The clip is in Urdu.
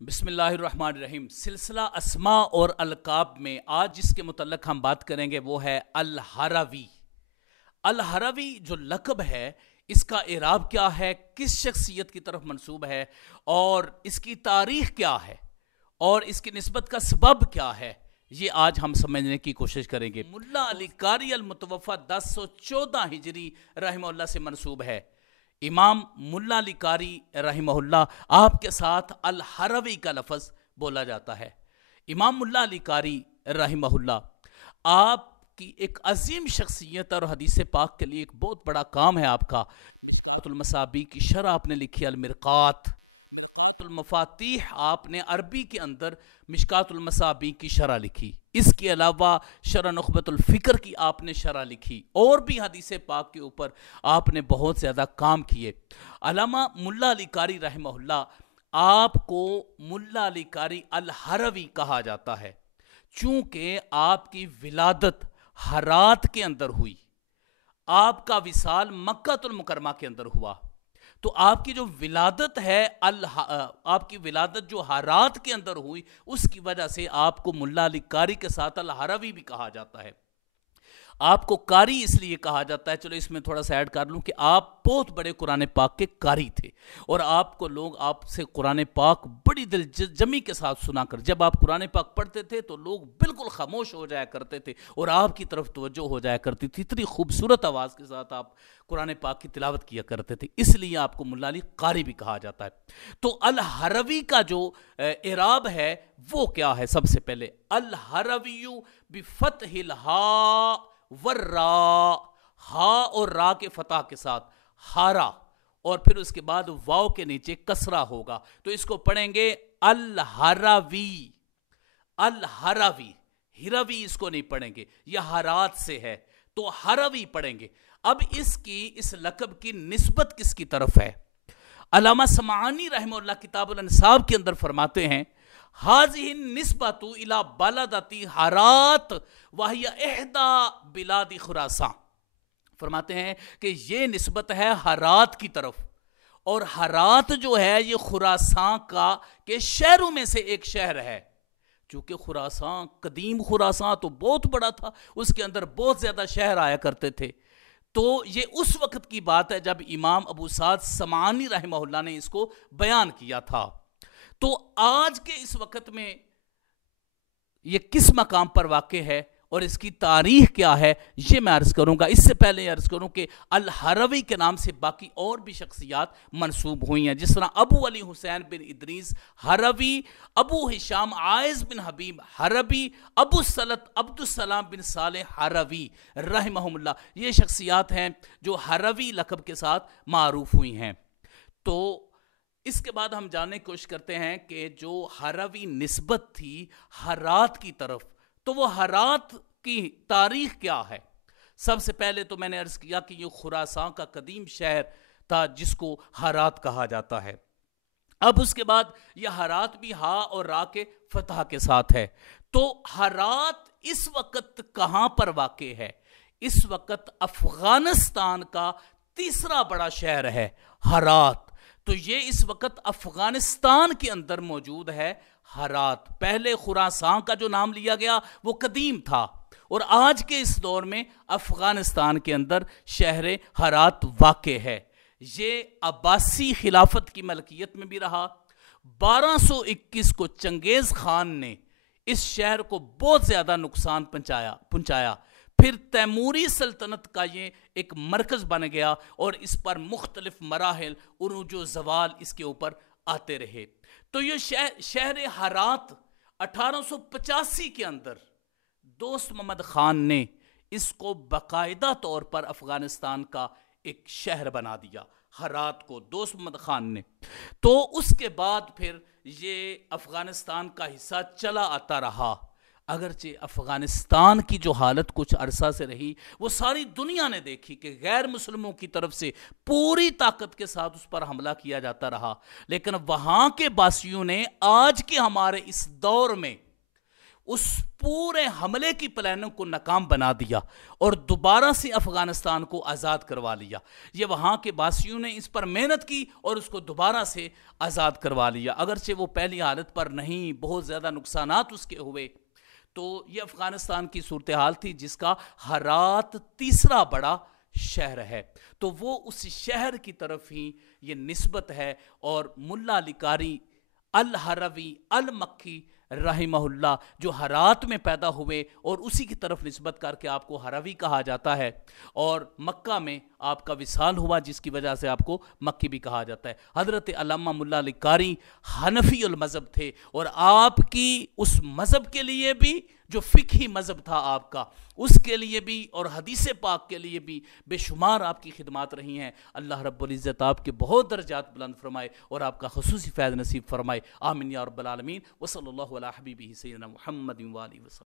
بسم اللہ الرحمن الرحیم۔ سلسلہ اسماء اور القاب میں آج جس کے متعلق ہم بات کریں گے وہ ہے الہروی۔ الہروی جو لقب ہے اس کا اعراب کیا ہے، کس شخصیت کی طرف منسوب ہے اور اس کی تاریخ کیا ہے اور اس کی نسبت کا سبب کیا ہے، یہ آج ہم سمجھنے کی کوشش کریں گے۔ ملا علی قاری المتوفی 1014 ہجری رحمہ اللہ سے منسوب ہے۔ امام ملا علی قاری رحمہ اللہ، آپ کے ساتھ الہروی کا لفظ بولا جاتا ہے۔ امام ملا علی قاری رحمہ اللہ آپ کی ایک عظیم شخصیت اور حدیث پاک کے لیے ایک بہت بڑا کام ہے آپ کا۔ المصابیح کی شرح آپ نے لکھی، المرقات المفاتیح آپ نے عربی کے اندر مشکات المصابیح کی شرح لکھی، اس کے علاوہ شرح نخبۃ الفکر کی آپ نے شرح لکھی، اور بھی حدیث پاک کے اوپر آپ نے بہت زیادہ کام کیے۔ علامہ ملا علی قاری رحمہ اللہ آپ کو ملا علی قاری الہروی کہا جاتا ہے، چونکہ آپ کی ولادت ہرات کے اندر ہوئی، آپ کا وصال مکہ المکرمہ کے اندر ہوا، تو آپ کی جو ولادت ہے آپ کی ولادت جو ہرات کے اندر ہوئی، اس کی وجہ سے آپ کو ملا علی قاری کے ساتھ الہروی بھی کہا جاتا ہے۔ آپ کو قاری اس لیے کہا جاتا ہے، چلو اس میں تھوڑا سا ایڈ کر لوں کہ آپ بہت بڑے قرآن پاک کے قاری تھے، اور آپ کو لوگ آپ سے قرآن پاک بڑی دل جمی کے ساتھ سنا کر، جب آپ قرآن پاک پڑھتے تھے تو لوگ بالکل خاموش ہو جایا کرتے تھے اور آپ کی طرف توجہ ہو جایا کرتی تھی، اتنی خوبصورت آواز کے ساتھ آپ قرآن پاک کی تلاوت کیا کرتے تھے، اس لیے آپ کو ملا علی قاری بھی کہا جاتا ہے۔ تو الہروی کا جو اعراب ہے وہ کیا ہے؟ سب سے پہلے الہروی بفتح الہاء والراء، ہا اور را کے فتح کے ساتھ ہارا، اور پھر اس کے بعد واو کے نیچے کسرہ ہوگا، تو اس کو پڑھیں گے الہروی۔ الہروی، ہروی اس کو نہیں پڑھیں گے، یہ ہرات سے ہے تو ہروی پڑھیں گے۔ اب اس لقب کی نسبت کس کی طرف ہے؟ علامہ سمعانی رحمہ اللہ کتاب الانساب کے اندر فرماتے ہیں، حاضہ النسبۃ الی بلدتی ہرات وہی احدی بلاد خراسان، فرماتے ہیں کہ یہ نسبت ہے ہرات کی طرف، اور ہرات جو ہے یہ خراسان کا کے شہروں میں سے ایک شہر ہے، چونکہ خراسان قدیم خراسان تو بہت بڑا تھا، اس کے اندر بہت زیادہ شہر آیا کرتے تھے، تو یہ اس وقت کی بات ہے جب امام ابو سعد سمعانی رحمہ اللہ نے اس کو بیان کیا تھا۔ تو آج کے اس وقت میں یہ کس مقام پر واقع ہے اور اس کی تاریخ کیا ہے، یہ میں عرض کروں گا۔ اس سے پہلے عرض کروں کہ الہروی کے نام سے باقی اور بھی شخصیات منسوب ہوئی ہیں، جس طرح ابو علی حسین بن ادریس ہروی، ابو ہشام عائز بن حبیب ہروی، ابو سلط عبدالسلام بن صالح ہروی رحمہم اللہ، یہ شخصیات ہیں جو ہروی لقب کے ساتھ معروف ہوئی ہیں۔ تو اس کے بعد ہم جاننے کی کوشش کرتے ہیں کہ جو ہروی نسبت تھی ہرات کی طرف، تو وہ ہرات کی تاریخ کیا ہے؟ سب سے پہلے تو میں نے عرض کیا کہ یہ خراسان کا قدیم شہر تھا جس کو ہرات کہا جاتا ہے۔ اب اس کے بعد یہ ہرات بھی ہا اور را کے فتح کے ساتھ ہے، تو ہرات اس وقت کہاں پر واقع ہے؟ اس وقت افغانستان کا تیسرا بڑا شہر ہے ہرات، تو یہ اس وقت افغانستان کے اندر موجود ہے ہرات۔ پہلے خراسان کا جو نام لیا گیا وہ قدیم تھا، اور آج کے اس دور میں افغانستان کے اندر شہر ہرات واقع ہے۔ یہ عباسی خلافت کی ملکیت میں بھی رہا۔ 1221 کو چنگیز خان نے اس شہر کو بہت زیادہ نقصان پہنچایا، پھر تیموری سلطنت کا یہ ایک مرکز بن گیا، اور اس پر مختلف مراحل عروج و زوال اس کے اوپر آتے رہے۔ تو یہ شہر ہرات 1885 کے اندر دوست محمد خان نے اس کو باقاعدہ طور پر افغانستان کا ایک شہر بنا دیا، ہرات کو دوست محمد خان نے۔ تو اس کے بعد پھر یہ افغانستان کا حصہ چلا آتا رہا، اگرچہ افغانستان کی جو حالت کچھ عرصہ سے رہی وہ ساری دنیا نے دیکھی کہ غیر مسلموں کی طرف سے پوری طاقت کے ساتھ اس پر حملہ کیا جاتا رہا، لیکن وہاں کے باسیوں نے آج کے ہمارے اس دور میں اس پورے حملے کی پلاننگ کو ناکام بنا دیا اور دوبارہ سے افغانستان کو آزاد کروا لیا۔ یہ وہاں کے باسیوں نے اس پر محنت کی اور اس کو دوبارہ سے آزاد کروا لیا، اگرچہ وہ پہلی حالت پر نہیں، بہت زیادہ نقصانات اس کے ہوئے۔ تو یہ افغانستان کی صورتحال تھی جس کا ہرات تیسرا بڑا شہر ہے، تو وہ اس شہر کی طرف ہی یہ نسبت ہے۔ اور ملا علی قاری الہروی المکی رحمہ اللہ جو ہرات میں پیدا ہوئے اور اسی کی طرف نسبت کر کے آپ کو ہروی کہا جاتا ہے، اور مکہ میں آپ کا وصال ہوا جس کی وجہ سے آپ کو مکی بھی کہا جاتا ہے۔ حضرت علامہ ملا علی قاری حنفی المذہب تھے، اور آپ کی اس مذہب کے لیے بھی جو فقہی مذہب تھا آپ کا، اس کے لیے بھی اور حدیث پاک کے لیے بھی بے شمار آپ کی خدمات رہی ہیں۔ اللہ رب العزت آپ کے بہت درجات بلند فرمائے اور آپ کا خصوصی فیض نصیب فرمائے، آمین یا رب العالمین۔ وصلی اللہ علی حبیبہ سیدنا محمد و آلہ وسلم۔